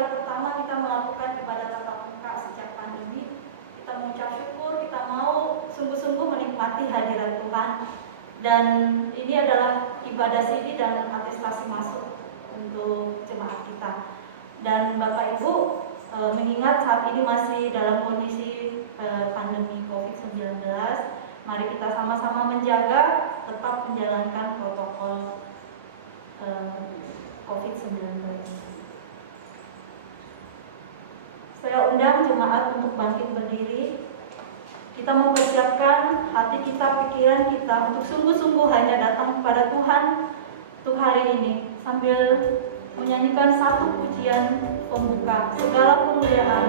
kali pertama kita melakukan ibadah tatap muka sejak pandemi, kita mengucap syukur, kita mau sungguh-sungguh menikmati hadirat Tuhan. Dan ini adalah ibadah CD dan atestasi masuk untuk jemaat kita. Dan Bapak Ibu, mengingat saat ini masih dalam kondisi pandemi COVID-19, mari kita sama-sama menjaga, tetap menjalankan protokol COVID-19. Saya undang jemaat untuk bangkit berdiri. Kita mempersiapkan hati kita, pikiran kita untuk sungguh-sungguh hanya datang kepada Tuhan untuk hari ini, sambil menyanyikan satu pujian pembuka, segala kemuliaan.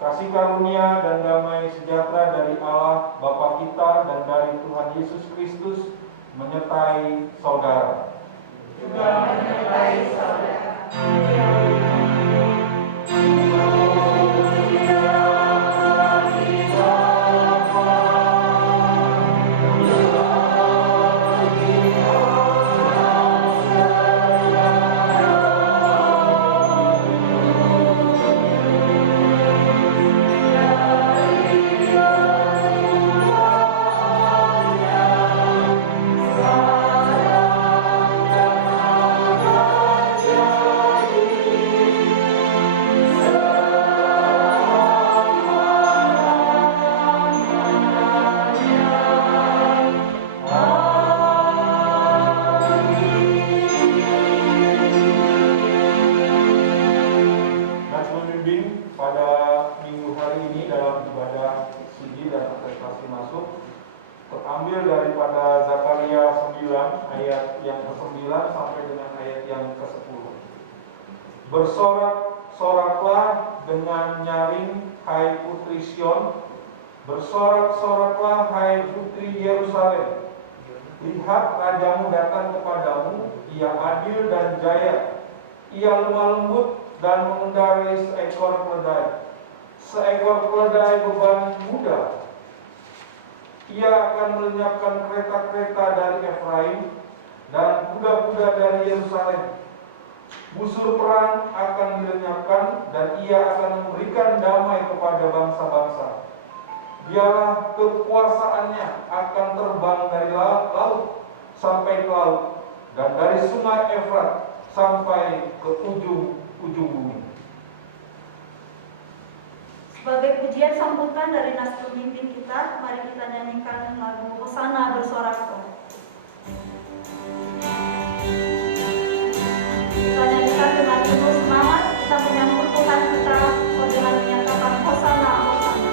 Kasih karunia dan damai sejahtera dari Allah Bapa kita dan dari Tuhan Yesus Kristus menyertai saudara. Juga menyertai saudara. Terambil daripada Zakaria 9 ayat yang ke-9 sampai dengan ayat yang ke-10. Bersorak-soraklah dengan nyaring, hai putri Sion. Bersorak-soraklah, hai putri Yerusalem. Lihat, rajamu datang kepadamu, ia adil dan jaya. Ia lemah lembut dan mengendarai seekor keledai. Seekor keledai beban muda. Ia akan melenyapkan kereta-kereta dari Efraim dan kuda-kuda dari Yerusalem. Busur perang akan dilenyapkan dan ia akan memberikan damai kepada bangsa-bangsa. Biarlah kekuasaannya akan terbang dari laut sampai ke laut dan dari sungai Efrat sampai ke ujung-ujung bumi. Sebagai pujian sambutan dari nas pemimpin kita, mari kita nyanyikan lagu Hosana bersorak-sorai. Kita nyanyikan dengan penuh semangat, kita menyambut Tuhan kita dengan menyatakan Hosana, Hosana.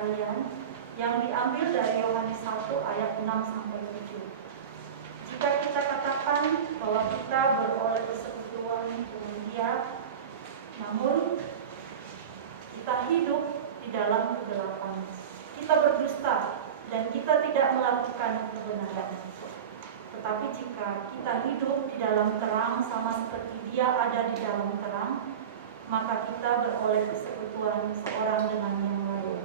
sekalian, yang diambil dari Yohanes 1 ayat 6-7. Jika kita katakan bahwa kita beroleh persekutuan dengan Dia, namun kita hidup di dalam kegelapan, kita berdusta dan kita tidak melakukan kebenaran. Tetapi jika kita hidup di dalam terang sama seperti Dia ada di dalam terang, maka kita beroleh persekutuan seorang dengan yang lain.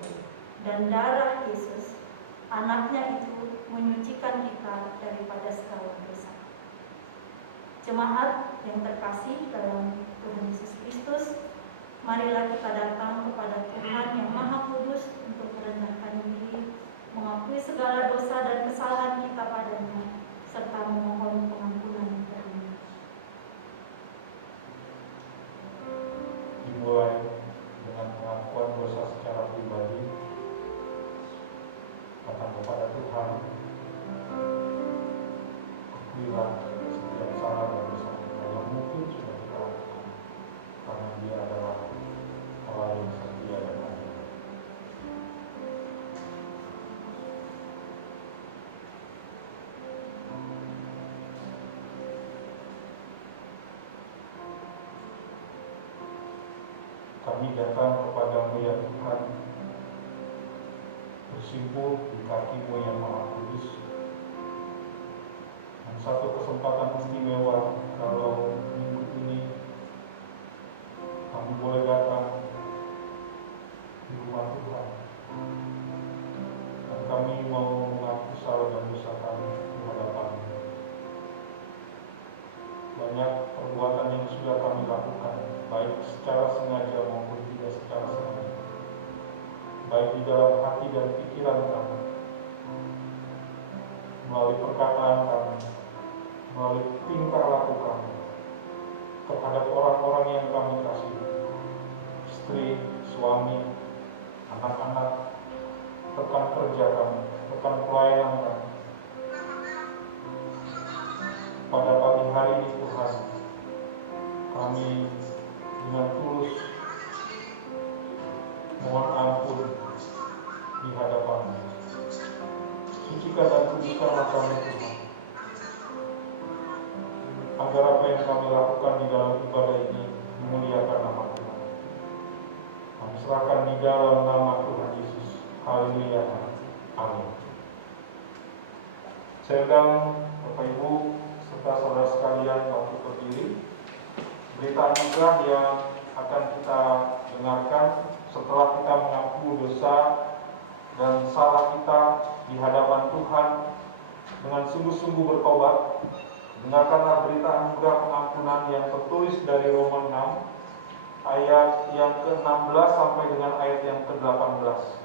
Dan darah Yesus, anaknya itu menyucikan kita daripada segala dosa. Jemaat yang terkasih dalam Tuhan Yesus Kristus, marilah kita datang kepada Tuhan yang Maha Kudus untuk merendahkan diri, mengakui segala dosa dan kesalahan kita padanya, serta memohon pengampunan darinya. Dimulai dengan pengakuan dosa secara pribadi, datang kepada Tuhan, akuilah setiap salah dan dosa kita yang mungkin sudah kita lakukan, karena Dia adalah Allah yang setia dan adil. Kami datang kepadamu ya Tuhan, bersimpuh di kaki-Mu yang Maha Kudus. Dan satu kesempatan istimewa kalau minggu ini kami boleh datang di rumah Tuhan. Dan kami mau mengaku salah dan dosa kami di hadapan-Mu. Banyak perbuatan yang sudah kami lakukan, baik secara sengaja maupun tidak secara sengaja, baik di dalam hati dan pikiran kami, melalui perkataan kami, melalui tingkah laku kami terhadap orang-orang yang kami kasihi, istri, suami, anak-anak, rekan kerja kami, rekan pelayanan kami. Pada pagi hari ini Tuhan, kami dengan tulus mohon ampun di hadapan-Mu. Sucikan dan kuduskanlah kami Tuhan, agar apa yang kami lakukan di dalam ibadah ini memuliakan nama Tuhan. Kami serahkan di dalam nama Tuhan Yesus. Haleluya. Amin. Saya undang Bapak Ibu serta saudara sekalian untuk berdiri. Berita anugerah yang akan kita dengarkan setelah kita mengaku dosa dan salah kita di hadapan Tuhan dengan sungguh-sungguh bertobat. Dengarkanlah berita anugerah pengampunan yang tertulis dari Roma 6 ayat yang ke-16 sampai dengan ayat yang ke-18.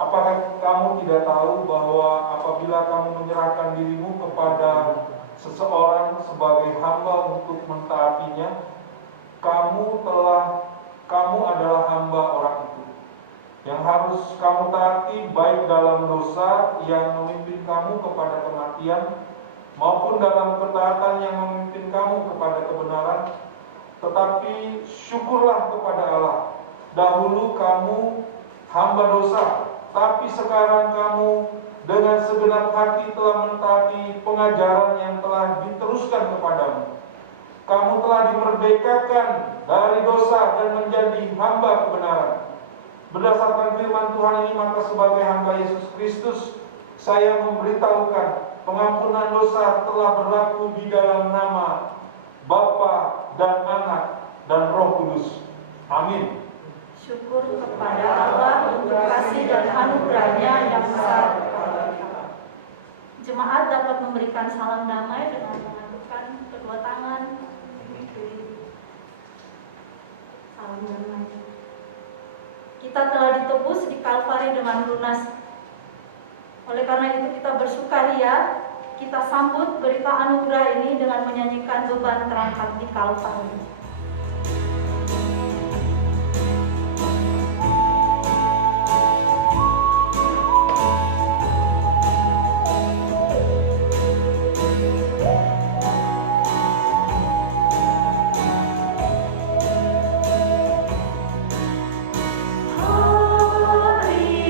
Apakah kamu tidak tahu bahwa apabila kamu menyerahkan dirimu kepada seseorang sebagai hamba untuk mentaatinya, kamu adalah hamba orang itu, yang harus kamu taati baik dalam dosa yang memimpin kamu kepada kematian, maupun dalam ketaatan yang memimpin kamu kepada kebenaran. Tetapi syukurlah kepada Allah, dahulu kamu hamba dosa, tapi sekarang kamu dengan segenap hati telah mentaati pengajaran yang telah diteruskan kepadamu. Kamu telah dimerdekakan dari dosa dan menjadi hamba kebenaran. Berdasarkan firman Tuhan ini, maka sebagai hamba Yesus Kristus, saya memberitahukan pengampunan dosa telah berlaku di dalam nama Bapa dan Anak dan Roh Kudus. Amin. Syukur kepada Allah untuk kasih dan anugerahnya yang besar. Jemaat dapat memberikan salam damai dengan mengadukkan kedua tangan. Salam damai. Kita telah ditebus di Kalvari dengan lunas. Oleh karena itu kita bersukaria. Kita sambut berita anugerah ini dengan menyanyikan beban terangkat di Kalvari. Hari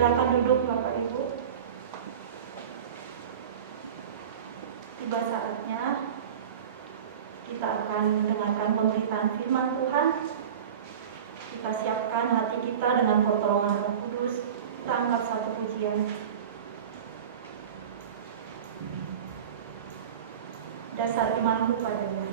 Silakan duduk Bapak Ibu. Tiba saatnya kita akan mendengarkan pemberitaan firman Tuhan. Kita siapkan hati kita dengan pertolongan Roh Kudus. Kita angkat satu pujian. Dasar imanku padanya.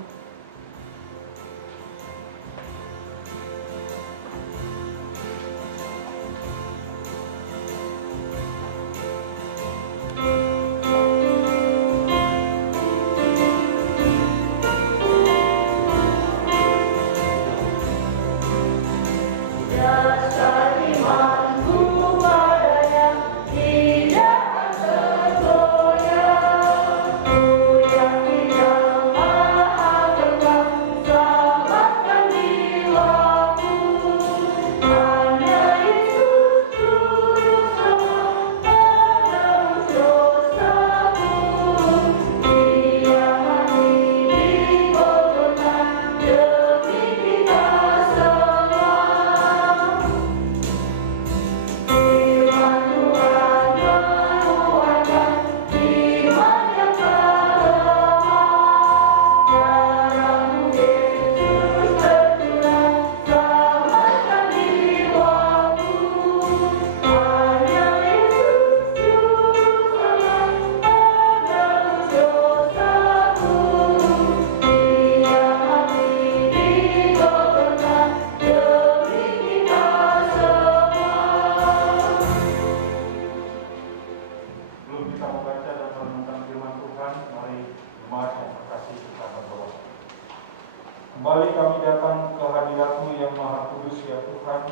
Kembali kami datang ke hadirat-Mu yang Maha Kudus ya Tuhan.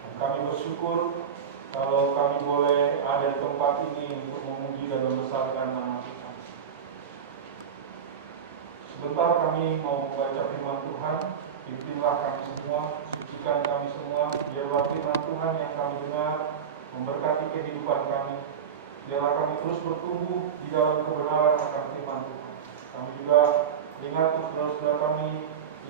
Dan kami bersyukur kalau kami boleh ada di tempat ini untuk memuji dan membesarkan nama Tuhan. Sebentar kami mau membaca firman Tuhan. Pimpinlah kami semua, sucikan kami semua. Biarlah firman Tuhan yang kami dengar memberkati kehidupan kami. Biarlah kami terus bertumbuh di dalam kebenaran akan firman Tuhan. Kami juga ingat saudara-saudara kami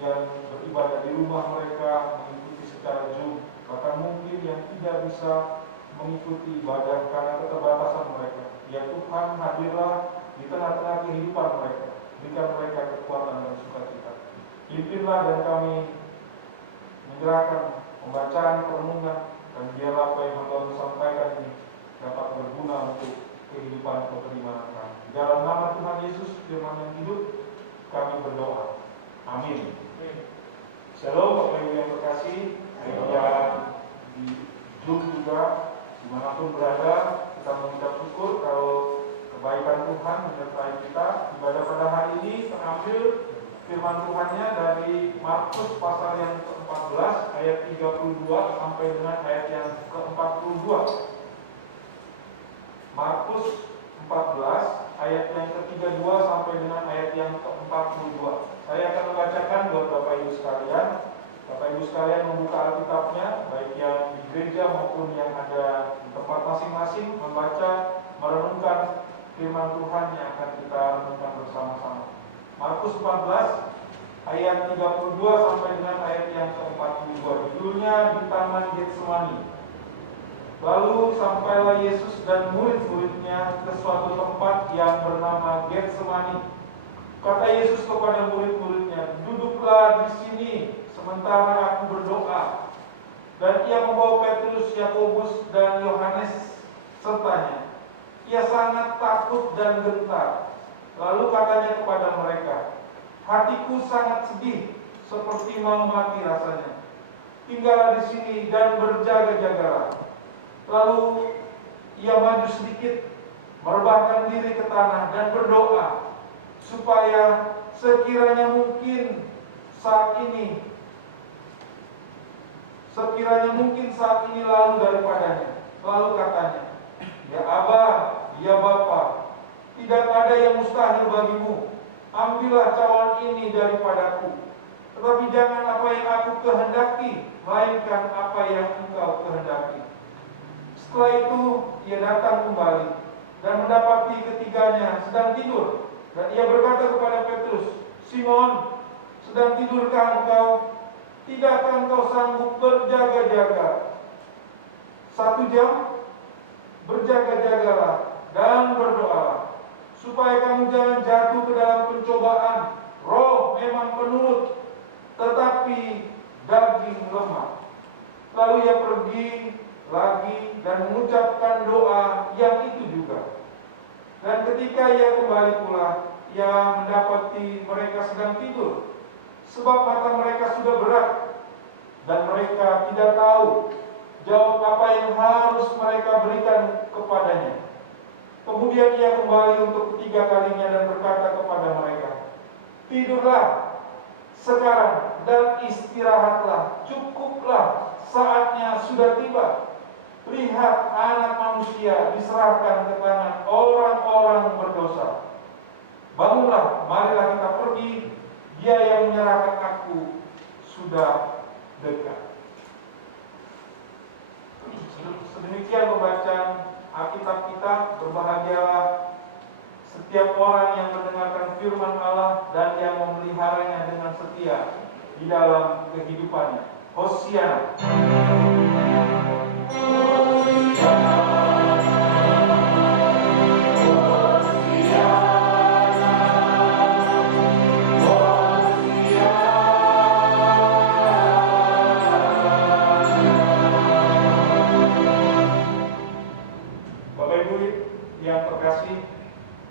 yang beribadah di rumah mereka mengikuti secara Zoom, bahkan mungkin yang tidak bisa mengikuti ibadah karena keterbatasan mereka. Ya Tuhan, hadirlah di tengah-tengah kehidupan mereka, berikan mereka kekuatan dan sukacita. Pimpinlah dan kami menyerahkan pembacaan perenungan, dan biarlah apa yang Tuhan sampaikan ini dapat berguna untuk kehidupan keberimanan kami. Di dalam nama Tuhan Yesus, firman yang hidup, kami berdoa. Amin. Shalom Bapak Ibu yang terkasih, yang di Zoom juga, dimanapun berada, kita mengucap syukur kalau kebaikan Tuhan menyertai kita. Ibadah pada hari ini terambil firman Tuhannya dari Markus pasal yang ke-14 ayat 32 sampai dengan ayat yang ke-42. Markus 14 ayat yang ke-32 sampai dengan ayat yang ke-42. Saya akan membacakan buat Bapak Ibu sekalian. Bapak Ibu sekalian membuka Alkitabnya, baik yang di gereja maupun yang ada di tempat masing-masing, membaca, merenungkan firman Tuhan yang akan kita renungkan bersama-sama. Markus 14 ayat 32 sampai dengan ayat yang ke-42. Judulnya di Taman Getsemani. Lalu sampailah Yesus dan murid-muridnya ke suatu tempat yang bernama Getsemani. Kata Yesus kepada murid-muridnya, "Duduklah di sini sementara aku berdoa." Dan ia membawa Petrus, Yakobus, dan Yohanes sertanya. Ia sangat takut dan gentar. Lalu katanya kepada mereka, "Hatiku sangat sedih, seperti mau mati rasanya. Tinggallah di sini dan berjaga-jagalah." Lalu ia maju sedikit, merebahkan diri ke tanah dan berdoa, supaya sekiranya mungkin saat ini lalu daripadanya. Lalu katanya, "Ya Aba, ya Bapa, tidak ada yang mustahil bagimu. Ambillah cawan ini daripadaku. Tetapi jangan apa yang aku kehendaki, melainkan apa yang Engkau kehendaki." Setelah itu ia datang kembali dan mendapati ketiganya sedang tidur. Dan ia berkata kepada Petrus, "Simon, sedang tidurkah engkau? Tidakkah engkau sanggup berjaga-jaga 1 jam? berjaga-jagalah dan berdoalah, supaya kamu jangan jatuh ke dalam pencobaan. Roh memang penurut, tetapi daging lemah. Lalu ia pergi lagi dan mengucapkan doa yang itu juga. Dan ketika ia kembali pula, ia mendapati mereka sedang tidur, sebab mata mereka sudah berat, dan mereka tidak tahu jawab apa yang harus mereka berikan kepadanya. Kemudian ia kembali untuk ketiga kalinya dan berkata kepada mereka, tidurlah sekarang dan istirahatlah, cukuplah, saatnya sudah tiba. Lihat, Anak Manusia diserahkan ke tangan orang-orang berdosa. Bangunlah, marilah kita pergi, Dia yang menyerahkan aku sudah dekat. Sedemikian pembacaan Alkitab kita. Berbahagialah setiap orang yang mendengarkan firman Allah dan yang memeliharanya dengan setia di dalam kehidupannya. Hosiana.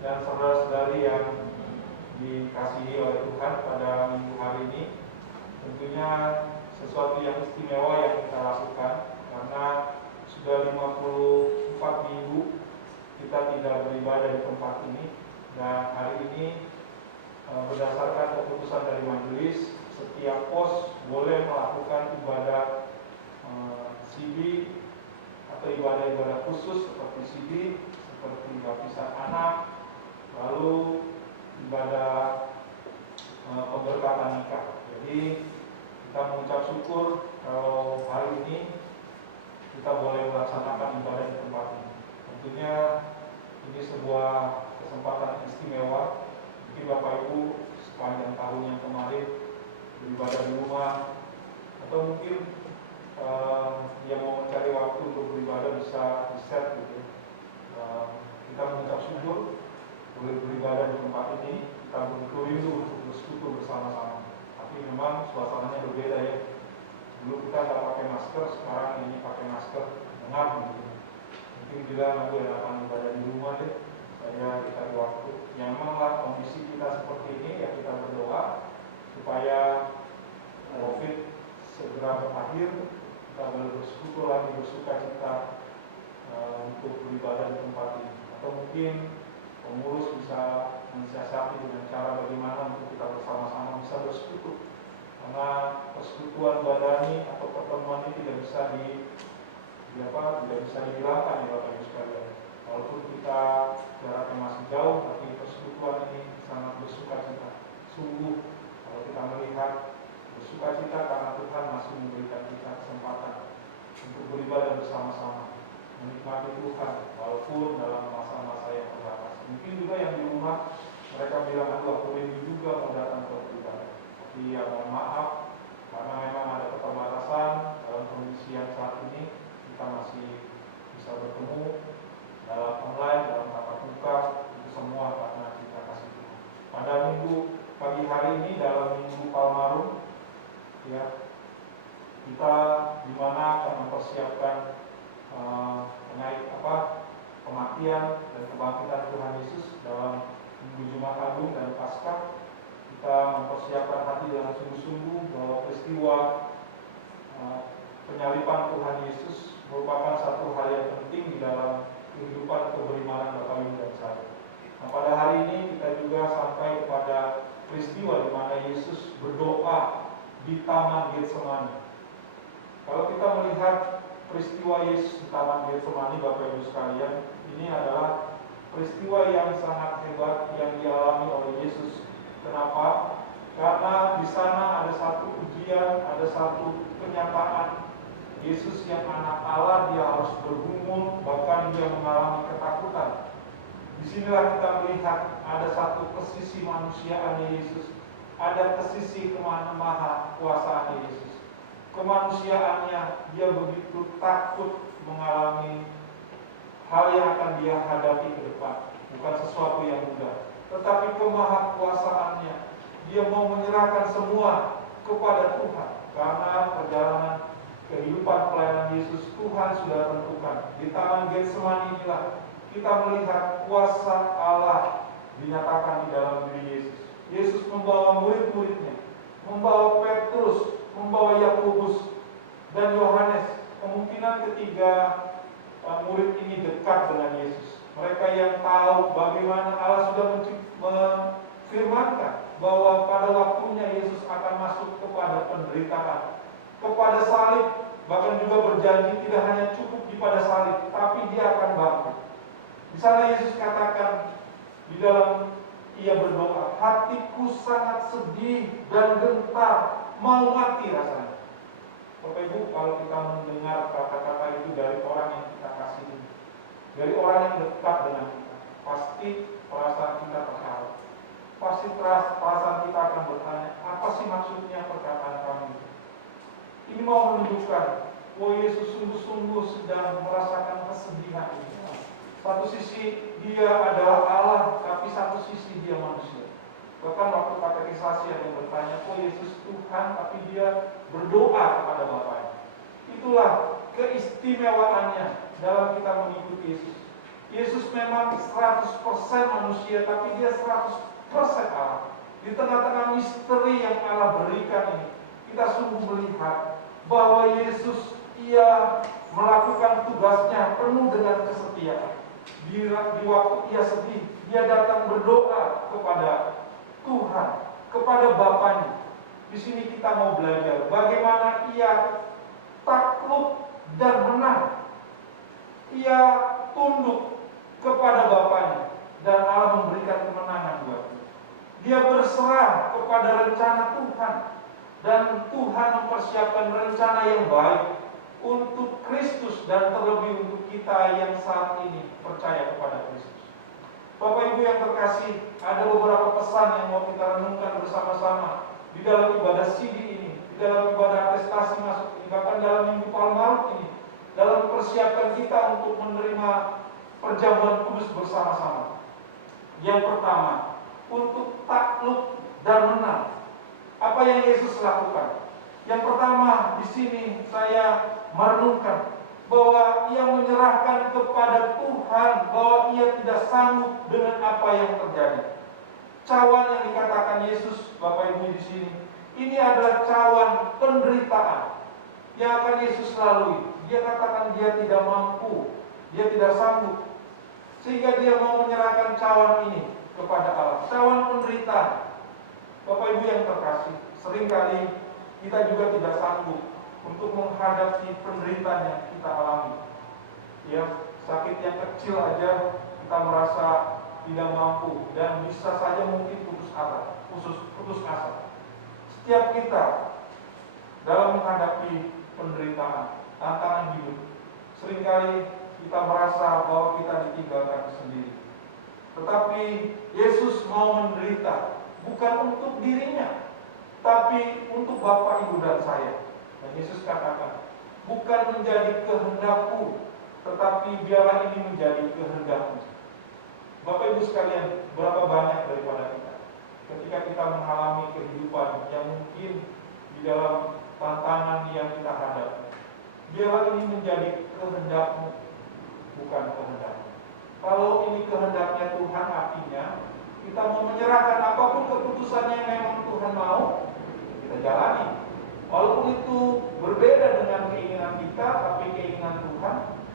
Dan saudara-saudari yang dikasihi oleh Tuhan, pada minggu hari ini tentunya sesuatu yang istimewa yang kita lakukan, karena sudah 54 minggu kita tidak beribadah di tempat ini. Dan hari ini berdasarkan keputusan dari majelis, setiap pos boleh melakukan ibadah CD atau ibadah-ibadah khusus seperti CD, seperti baptisan anak, lalu ibadah pemberkatan nikah. Jadi kita mengucap syukur kalau hari ini kita boleh melaksanakan ibadah di tempat ini. Tentunya ini sebuah kesempatan istimewa. Mungkin Bapak Ibu sepanjang tahun yang kemarin beribadah di rumah, atau mungkin yang mau mencari waktu untuk beribadah bisa di-set gitu. Kita mengucap syukur boleh beribadah di tempat ini. Kita begitu rindu untuk bersekutu bersama-sama. Tapi memang suasananya berbeda ya. Dulu kita nggak pakai masker, sekarang ini pakai masker, dengar gitu. Mungkin bila nanti akan ibadah di rumah deh, saya dikasih waktu. Yang memanglah kondisi kita seperti ini, ya kita berdoa supaya COVID segera berakhir. Kita boleh bersekutu lagi, bersuka cita untuk beribadah di tempat ini. Atau mungkin pengurus bisa mensiasati dengan cara bagaimana untuk kita bersama-sama bisa bersekutu, karena persekutuan badani atau pertemuan ini tidak bisa dihilangkan ya Bapak Ibu sekalian. Walaupun kita jaraknya masih jauh, tapi persekutuan ini sangat bersuka cita. Sungguh kalau kita melihat bersuka cita karena Tuhan masih memberikan kita kesempatan untuk beribadah bersama-sama, menikmati Tuhan walaupun dalam masa-masa yang terbatas. Mungkin juga yang di rumah mereka bilang, aduh aku rindu juga mau datang ke ibadah. Tapi ya mohon maaf, karena memang ada keterbatasan dalam kondisi yang saat ini. Kita masih bisa bertemu dalam online, dalam tatap muka, itu semua karena kita kasih Tuhan. Pada minggu pagi hari ini, dalam minggu Palmarum, ya, kita dimana akan mempersiapkan kematian dan kebangkitan Tuhan Yesus dalam Minggu Jumat Agung dan Paskah. Kita mempersiapkan hati dengan sungguh-sungguh bahwa peristiwa penyaliban Tuhan Yesus merupakan satu hal yang penting di dalam kehidupan atau berimanan Bapak Ibu dan saya. Nah, pada hari ini kita juga sampai kepada peristiwa di mana Yesus berdoa di Taman Getsemani. Kalau kita melihat peristiwa Yesus di Taman Getsemani, Bapak Ibu sekalian, ini adalah peristiwa yang sangat hebat yang dialami oleh Yesus. Kenapa? Karena di sana ada satu ujian, ada satu kenyataan. Yesus yang anak Allah, dia harus bergumul, bahkan dia mengalami ketakutan. Disinilah kita melihat ada satu kesisi manusiaan Yesus, ada kesisi kemaha kuasaan Yesus. Kemanusiaannya, dia begitu takut mengalami hal akan dia hadapi ke depan. Bukan sesuatu yang mudah, tetapi kemahakuasaannya, dia mau menyerahkan semua kepada Tuhan. Karena perjalanan kehidupan pelayanan Yesus, Tuhan sudah tentukan. Di Taman Getsemani inilah kita melihat kuasa Allah dinyatakan di dalam diri Yesus. Yesus membawa murid-muridnya, membawa Petrus, membawa Yakobus dan Yohanes. Kemungkinan ketiga murid ini dekat dengan Yesus. Mereka yang tahu bagaimana Allah sudah memfirmankan bahwa pada waktunya Yesus akan masuk kepada penderitaan, kepada salib, bahkan juga berjanji tidak hanya cukup di pada salib, tapi dia akan bangkit. Di sana Yesus katakan di dalam ia berdoa, hatiku sangat sedih dan gentar, mau mati rasanya. Bapak Ibu, kalau kita mendengar kata-kata itu dari orang yang kita kasihi, dari orang yang dekat dengan kita, pasti perasaan kita terharu. Pasti perasaan kita akan bertanya, apa sih maksudnya perkataan kami? Ini mau menunjukkan bahwa Yesus sungguh-sungguh sedang merasakan kesedihan ini. Satu sisi dia adalah Allah, tapi satu sisi dia manusia. Bahkan waktu katekisasi ada yang bertanya, oh Yesus Tuhan, tapi dia berdoa kepada Bapaknya. Itulah keistimewaannya dalam kita mengikuti Yesus. Yesus memang 100% manusia, tapi dia 100% Allah. Di tengah-tengah misteri yang Allah berikan ini, kita sungguh melihat bahwa Yesus, ia melakukan tugasnya penuh dengan kesetiaan. Di waktu ia sedih, dia datang berdoa kepada Tuhan, kepada Bapaknya. Di sini kita mau belajar bagaimana ia takluk dan menang. Ia tunduk kepada Bapaknya dan Allah memberikan kemenangan buatnya. Dia berserah kepada rencana Tuhan dan Tuhan mempersiapkan rencana yang baik untuk Kristus dan terlebih untuk kita yang saat ini percaya kepada Kristus. Bapak Ibu yang terkasih, ada beberapa pesan yang mau kita renungkan bersama-sama di dalam ibadah CD ini, di dalam ibadah atestasi masuk ini, bahkan dalam Minggu Palmaruh ini, dalam persiapan kita untuk menerima perjamuan kudus bersama-sama. Yang pertama, untuk takluk dan menang. Apa yang Yesus lakukan? Yang pertama, di sini saya merenungkan bahwa ia menyerahkan kepada Tuhan bahwa ia tidak sanggup dengan apa yang terjadi. Cawan yang dikatakan Yesus, Bapak Ibu di sini, ini adalah cawan penderitaan yang akan Yesus lalui. Dia katakan dia tidak mampu, dia tidak sanggup, sehingga dia mau menyerahkan cawan ini kepada Allah. Cawan penderitaan. Bapak Ibu yang terkasih, seringkali kita juga tidak sanggup untuk menghadapi penderitaan yang kita alami. Ya, sakit yang kecil aja kita merasa tidak mampu dan bisa saja mungkin putus asa. Setiap kita dalam menghadapi penderitaan, tantangan hidup, seringkali kita merasa bahwa kita ditinggalkan sendiri. Tetapi Yesus mau menderita bukan untuk dirinya, tapi untuk Bapak, Ibu, dan saya. Dan Yesus katakan, bukan menjadi kehendakku, tetapi biarlah ini menjadi kehendakmu. Bapak Ibu sekalian, berapa banyak daripada kita ketika kita mengalami kehidupan yang mungkin di dalam tantangan yang kita hadapi, biarlah ini menjadi kehendakmu